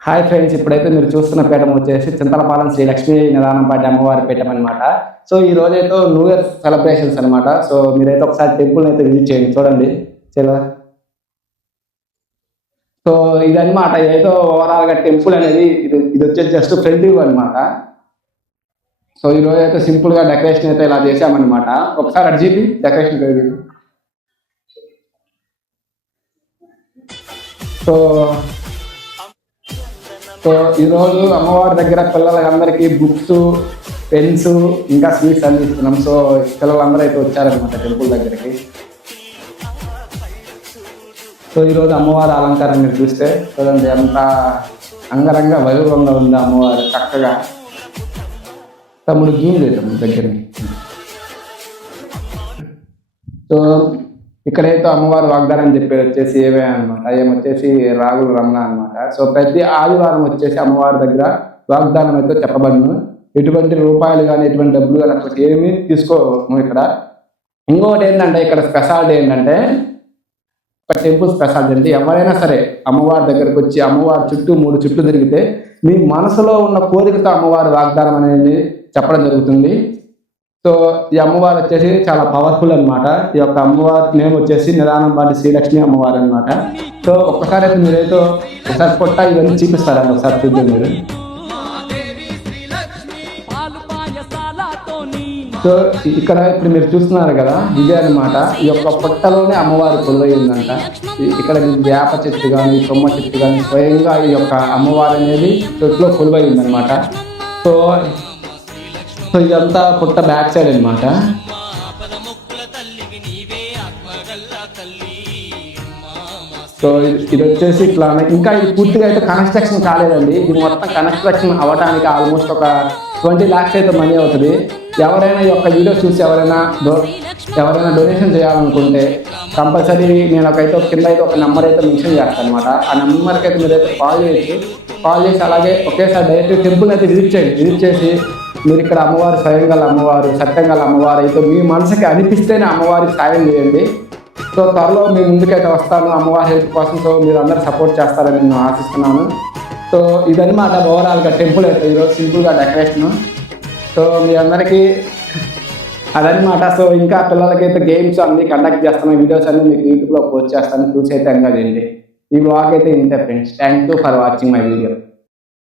Hi friends ఇప్పుడైతే మీరు చూస్తున్న పీఠం వచ్చేసి చింతలపాలెం శ్రీ లక్ష్మీ నిదానంపాటి అమ్మవారి పీఠం అనమాట సో ఈ రోజైతే న్యూ ఇయర్ సెలబ్రేషన్స్ అనమాట సో మీరైతే ఒకసారి టెంపుల్ అయితే విజిట్ చేయండి చూడండి. చాలా సో ఇదనమాట ఏదో ఓవరాల్గా టెంపుల్ అనేది ఇది ఇది వచ్చేసి జస్ట్ ఫ్రంట్ వ్యూ అనమాట సో ఈ రోజు అయితే సింపుల్గా డెకరేషన్ అయితే ఇలా చేసామన్నమాట ఒకసారి అటు డెకరేషన్ సో సో ఈరోజు అమ్మవారి దగ్గర పిల్లలందరికీ బుక్స్ పెన్స్ ఇంకా స్వీట్స్ అందిస్తున్నాం సో పిల్లలందరూ అయితే వచ్చారనమాట టెంపుల్ దగ్గరికి. సో ఈరోజు అమ్మవారి అలంకారం మీరు చూస్తే చూడండి ఎంత అంగరంగ వైభవంగా ఉంది అమ్మవారు చక్కగా. తమ్ముడు గీమ్ లేదు దగ్గర సో ఇక్కడైతే అమ్మవారు వాగ్దానం చెప్పేది వచ్చేసి ఏవే అనమాట ఏమి వచ్చేసి రాగుల రమణ అనమాట సో ప్రతి ఆదివారం వచ్చేసి అమ్మవారి దగ్గర వాగ్దానం అయితే చెప్పబడును. ఎటువంటి రూపాయలు కానీ ఎటువంటి డబ్బులు కానీ అక్కడ ఏమీ తీసుకోము ఇక్కడ. ఇంకొకటి ఏంటంటే ఇక్కడ స్పెషాలిటీ ఏంటంటే ఒక టెంపుల్ స్పెషాలిటీ అంటే ఎవరైనా సరే అమ్మవారి దగ్గరకు వచ్చి అమ్మవారి చుట్టూ మూడు చుట్టూ తిరిగితే మీ మనసులో ఉన్న కోరికతో అమ్మవారి వాగ్దానం అనేది చెప్పడం జరుగుతుంది. సో ఈ అమ్మవారు వచ్చేసి చాలా పవర్ఫుల్ అనమాట ఈ యొక్క అమ్మవారి నేమ్ వచ్చేసి నిదానం పాటి శ్రీలక్ష్మి అమ్మవారు అనమాట సో ఒక్కసారి అయితే మీరైతే ఒకసారి పొట్ట ఇవన్నీ చూపిస్తారండి ఒకసారి చూద్దాం మీరు. సో ఇక్కడ ఇప్పుడు మీరు చూస్తున్నారు కదా ఇదే అన్నమాట. ఈ యొక్క పొట్టలోనే అమ్మవారి కొలువైందంట ఇక్కడ వేప చెట్టు కానీ కొమ్మ చెట్టు కానీ స్వయంగా ఈ యొక్క అమ్మవారి అనేది చెట్టులో కొలువైందనమాట సో సో ఇదంతా పుట్ట బ్యాక్ సైడ్ అనమాట సో ఇది- వచ్చేసి ఇట్లా ఇంకా ఇది పూర్తిగా అయితే కన్స్ట్రక్షన్ కాలేదండి. ఇది మొత్తం కన్స్ట్రక్షన్ అవ్వడానికి ఆల్మోస్ట్ ఒక ట్వంటీ ల్యాక్స్ అయితే మనీ అవుతుంది. ఎవరైనా ఈ యొక్క వీడియో చూసి ఎవరైనా డో ఎవరైనా డొనేషన్ చేయాలనుకుంటే కంపల్సరీ నేను ఒకైతే కింద అయితే ఒక నెంబర్ అయితే మెన్షన్ చేస్తాను అనమాట ఆ నెంబర్కి అయితే మీరైతే కాల్ చేసి కాల్ చేసి అలాగే ఒకేసారి డైరెక్ట్ టెంపుల్ అయితే విజిట్ చేయండి. విజిట్ చేసి మీరు ఇక్కడ అమ్మవారు స్వయం గల అమ్మవారు సత్యం గల అమ్మవారు అయితే మీ మనసుకి అనిపిస్తేనే అమ్మవారికి సాయం చేయండి. సో త్వరలో మీ ముందుకైతే వస్తాను అమ్మవారి హెల్ప్ కోసం. సో మీరు అందరు సపోర్ట్ చేస్తారని నేను ఆశిస్తున్నాను. సో ఇదన్నమాట ఓవరాల్గా టెంపుల్ అయితే ఈరోజు సింపుల్గా డెకరేషన్. సో మీ అందరికీ అదనమాట సో ఇంకా పిల్లలకైతే గేమ్స్ అన్ని కండక్ట్ చేస్తాను వీడియోస్ అన్ని మీకు యూట్యూబ్లో పోస్ట్ చేస్తాను చూసి అయితే ఎంజాయ్ చేయండి ఈ బ్లాగ్ అయితే ఇంతే friends thank you for watching my video